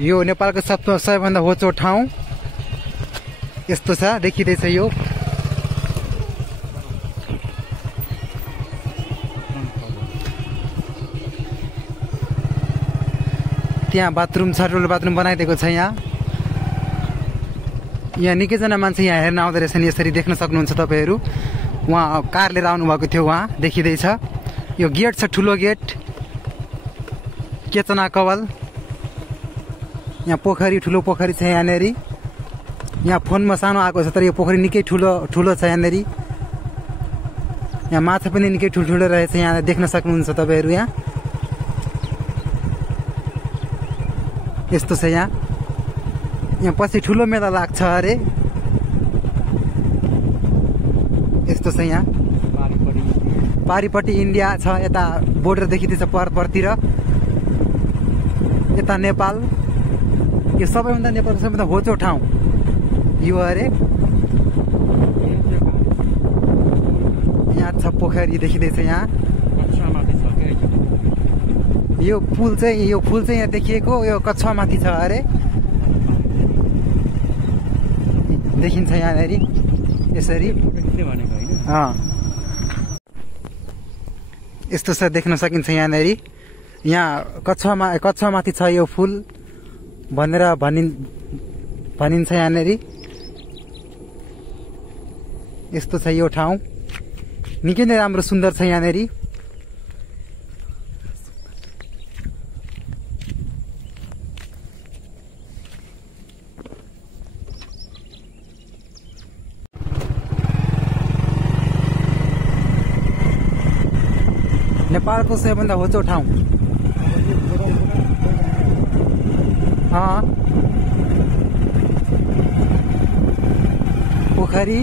यो नेपालको सबैभन्दा होचो ठाउँ यस्तो छ, देखिँदैछ यो। त्यहाँ बाथरुम छ, ठुलो बाथरुम बनाइदिएको छ। यहाँ निकैजना मान्छे यहाँ हेर्न आउँदो रहेछन्। यसरी देख्न सक्नुहुन्छ तपाईँहरू। उहाँ कार लिएर आउनुभएको थियो, उहाँ देखिँदैछ। यो गेट छ, ठुलो गेट, केचना कवल। यहाँ पोखरी, ठुलो पोखरी छ यहाँनिर। यहाँ फोनमा सानो आएको छ, तर यो पोखरी निकै ठुलो छ यहाँनिर। यहाँ माछा पनि निकै ठुल्ठुलो रहेछ, यहाँ देख्न सक्नुहुन्छ तपाईँहरू। यस्तो छ यहाँ पछि ठुलो मेला लाग्छ अरे, यस्तो छ यहाँ। पारिपट्टि इन्डिया छ, यता बोर्डर देखिँदैछ परतिर, यता नेपाल। यो सबैभन्दा नेपालको सबैभन्दा होचो ठाउँ यो अरे। यहाँ छ पोखरी देखिँदैछ यहाँ। यो फुल चाहिँ यहाँ देखिएको, यो कछुवा माथि छ अरे, देखिन्छ यहाँनिर यसरी। यस्तो छ, देख्न सकिन्छ यहाँनिर। यहाँ कछुवा माथि छ यो फुल भनेर भनिन्छ यहाँनिर। यस्तो छ यो ठाउँ, निकै नै राम्रो सुन्दर छ यहाँनिर। नेपालको सबैभन्दा होचो ठाउँ। पोखरी,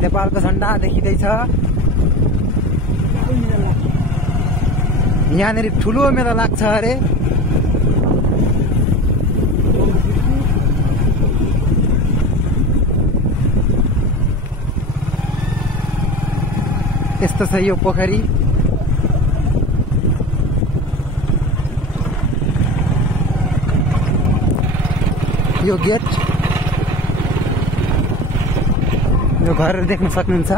नेपालको झन्डा देखिँदैछ। यहाँनिर ठुलो मेला लाग्छ अरे। यस्तो छ यो पोखरी। यो गेट, यो घर देख्न सक्नुहुन्छ।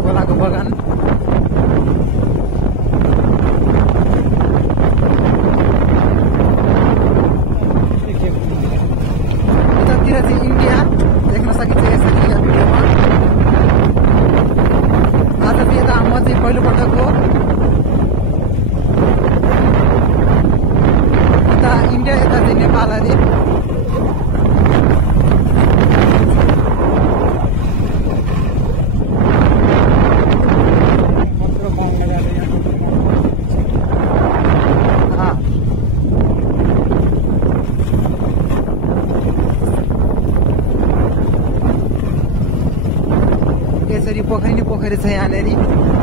खोलाको बगान। यतातिर चाहिँ इन्डिया देख्न सकिन्छ यसरी भिडियोमा। आज चाहिँ यता म चाहिँ पहिलोपटक हो। यता इन्डिया, यता चाहिँ नेपाल अरे। यसरी पोखरी नै पोखरी छ यहाँनिर।